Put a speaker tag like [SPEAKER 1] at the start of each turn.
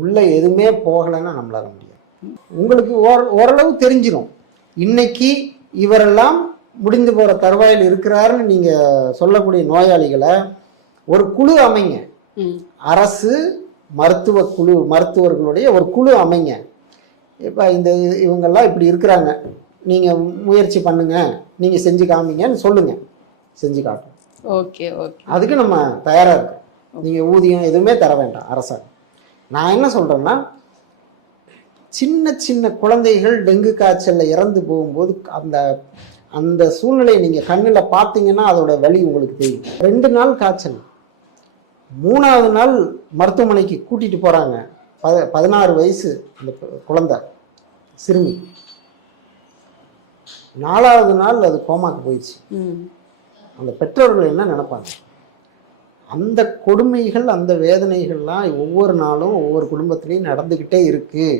[SPEAKER 1] உள்ள எதுவுமே போகலைன்னா நம்மளால முடியாது. உங்களுக்கு ஓர- ஓரளவு தெரிஞ்சிடும் இன்னைக்கு இவரெல்லாம் முடிந்து போற தருவாயில் இருக்கிறாருன்னு நீங்க சொல்லக்கூடிய நோயாளிகளை ஒரு குழு அமைங்க. அரசு மருத்துவ குழு மருத்துவர்களுடைய ஒரு குழு அமைங்க. இப்போ இந்த இவங்கெல்லாம் இப்படி இருக்கிறாங்க. நீங்கள் முயற்சி பண்ணுங்க. நீங்கள் செஞ்சு காமிங்கன்னு சொல்லுங்க. செஞ்சு காட்டும்
[SPEAKER 2] ஓகே ஓகே.
[SPEAKER 1] அதுக்கு நம்ம தயாராக இருக்கோம். நீங்கள் ஊதியம் எதுவுமே தர வேண்டாம். அரசாங்கம். நான் என்ன சொல்கிறேன்னா சின்ன சின்ன குழந்தைகள் டெங்கு காய்ச்சலில் இறந்து போகும்போது அந்த அந்த சூழ்நிலையை நீங்கள் கண்ணில் பார்த்தீங்கன்னா அதோட வலி உங்களுக்கு தெரியும். ரெண்டு நாள் காய்ச்சல். மூணாவது நாள் மருத்துவமனைக்கு கூட்டிட்டு போறாங்க. பத பதினாறு வயசு அந்த குழந்தை சிறுமி. நாலாவது நாள் அது கோமாக்கு போயிடுச்சு. அந்த பெற்றோர்கள் என்ன நினைப்பாங்க? அந்த கொடுமைகள் அந்த வேதனைகள்லாம் ஒவ்வொரு நாளும் ஒவ்வொரு குடும்பத்திலையும் நடந்துக்கிட்டே இருக்குது